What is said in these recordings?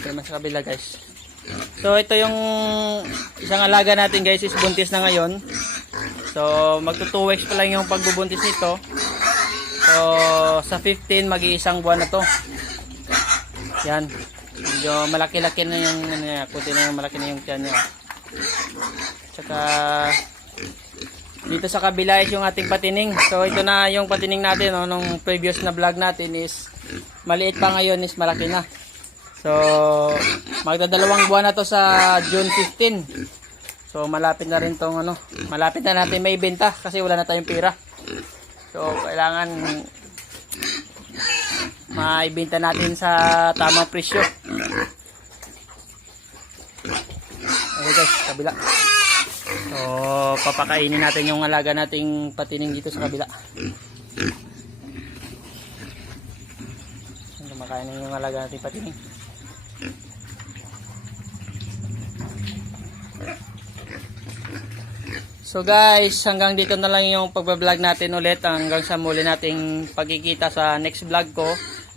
Ito naman sa kabila guys. So ito yung isang alaga natin guys, is buntis na ngayon. So magto 2 weeks pa lang yung pagbubuntis nito. So sa 15 mag-iisang buwan na to. Yan. Medyo malaki-laki na yung puti na yung malaki na yung tiyan niya. Tsaka dito sa kabila is yung ating patining. So ito na yung patining natin, no, nung previous na vlog natin is maliit pa, ngayon is malaki na. So magdadalawang buwan na to sa June 15. So malapit na rin tong malapit na natin may benta kasi wala na tayong pera. So kailangan maibenta natin sa tamang presyo. Ayun guys, kabila. So papakainin natin yung alaga nating patining dito sa kabila. Kumakain na yung alaga nating patining. So guys, hanggang dito na lang yung pagbablog natin ulit. Hanggang sa muli nating pagkikita sa next vlog ko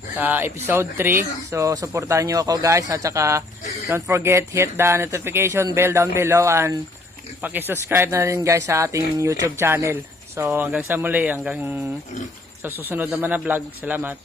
sa episode 3. So supportahan nyo ako guys, at saka don't forget hit the notification bell down below and paki-subscribe na rin guys sa ating YouTube channel. So hanggang sa muli, hanggang sa susunod naman na vlog. Salamat.